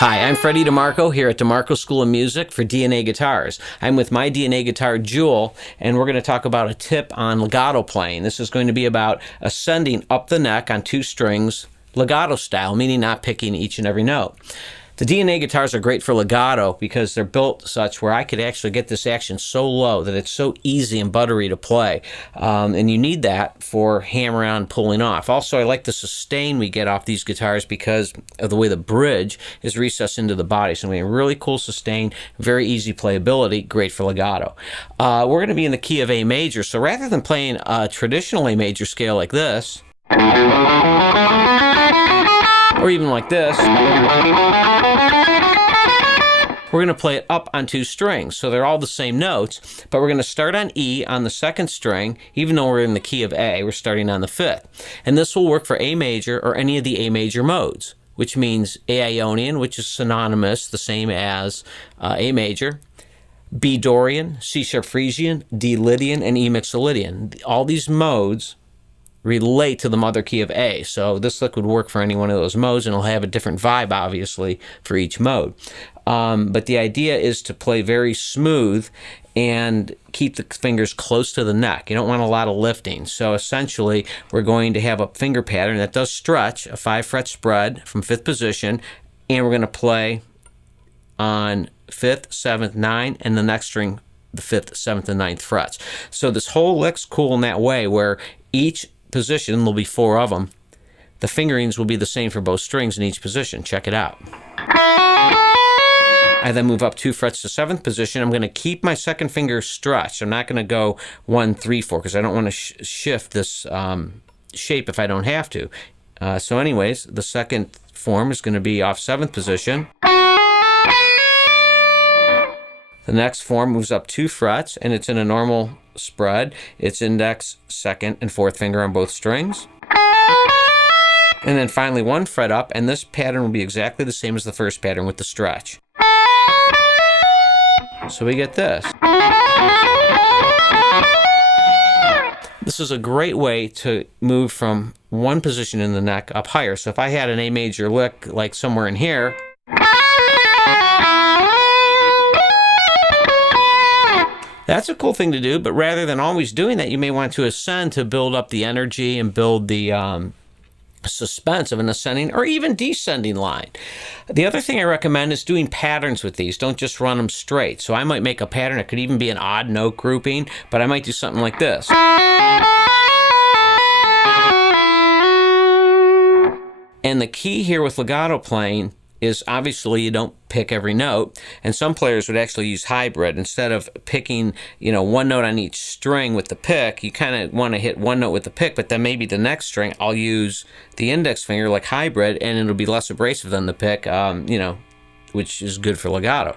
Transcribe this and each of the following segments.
Hi, I'm Freddy DeMarco here at DeMarco School of Music for DNA Guitars. I'm with my DNA guitar, Jewel, and we're going to talk about a tip on legato playing. This is going to be about ascending up the neck on 2 strings, legato style, meaning not picking each and every note. The DNA guitars are great for legato because they're built such where I could actually get this action so low that it's so easy and buttery to play. And you need that for hammer-on pulling off. Also, I like the sustain we get off these guitars because of the way the bridge is recessed into the body. So we have really cool sustain, very easy playability, great for legato. We're going to be in the key of A major, so rather than playing a traditional A major scale like this, or even like this, we're going to play it up on 2 strings. So they're all the same notes, but we're going to start on E on the 2nd string. Even though we're in the key of A, we're starting on the 5th. And this will work for A major or any of the A major modes, which means A Ionian, which is synonymous, the same as A major, B Dorian, C sharp Frisian, D Lydian, and E Mixolydian. All these modes relate to the mother key of A. So this lick would work for any one of those modes, and it'll have a different vibe, obviously, for each mode. But the idea is to play very smooth and keep the fingers close to the neck. You don't want a lot of lifting. So essentially, we're going to have a finger pattern that does stretch, a 5-fret spread from 5th position, and we're going to play on 5th, 7th, 9th, and the next string, the 5th, 7th, and 9th frets. So this whole lick's cool in that way, where each position, there'll be 4 of them, the fingerings will be the same for both strings in each position. Check it out. I then move up 2 frets to 7th position. I'm going to keep my 2nd finger stretched. I'm not going to go 1, 3, 4 because I don't want to shift this shape if I don't have to. So anyways, the 2nd form is going to be off 7th position. The next form moves up 2 frets, and it's in a normal spread. It's index, 2nd, and 4th finger on both strings. And then finally 1 fret up, and this pattern will be exactly the same as the first pattern with the stretch. So we get this. This is a great way to move from one position in the neck up higher. So if I had an A major lick like somewhere in here, that's a cool thing to do, but rather than always doing that, you may want to ascend to build up the energy and build the suspense of an ascending or even descending line. The other thing I recommend is doing patterns with these. Don't just run them straight. So I might make a pattern. It could even be an odd note grouping, but I might do something like this. And the key here with legato playing is obviously you don't pick every note, and some players would actually use hybrid. Instead of picking, one note on each string with the pick, you kind of want to hit one note with the pick, but then maybe the next string I'll use the index finger like hybrid, and it'll be less abrasive than the pick, which is good for legato.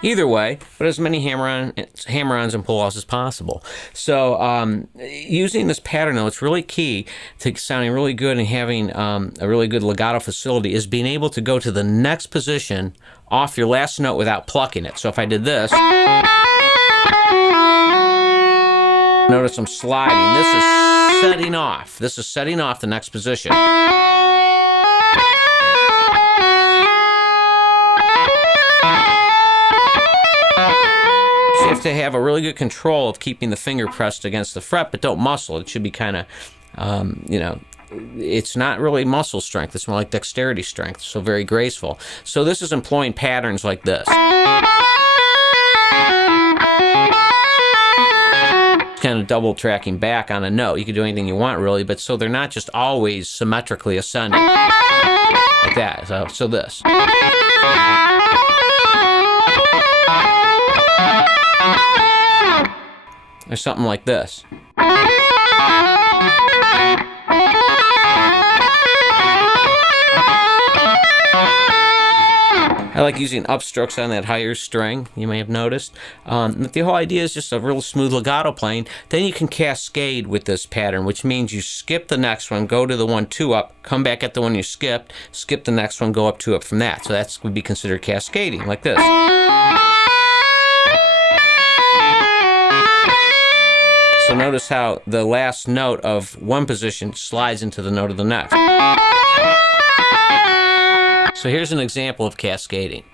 Either way, but as many hammer-ons and pull-offs as possible. So using this pattern, though, it's really key to sounding really good and having a really good legato facility is being able to go to the next position off your last note without plucking it. So if I did this, notice I'm sliding. This is setting off. This is setting off the next position. You have to have a really good control of keeping the finger pressed against the fret, but don't muscle. It should be kind of, it's not really muscle strength. It's more like dexterity strength, so very graceful. So this is employing patterns like this. Kind of double tracking back on a note. You can do anything you want, really, but so they're not just always symmetrically ascending. Like that. So this. Or something like this. I like using upstrokes on that higher string, you may have noticed. But the whole idea is just a real smooth legato playing. Then you can cascade with this pattern, which means you skip the next one, go to the one 2 up, come back at the one you skipped, skip the next one, go up 2 up from that. So that would be considered cascading, like this. So notice how the last note of one position slides into the note of the next. So here's an example of cascading.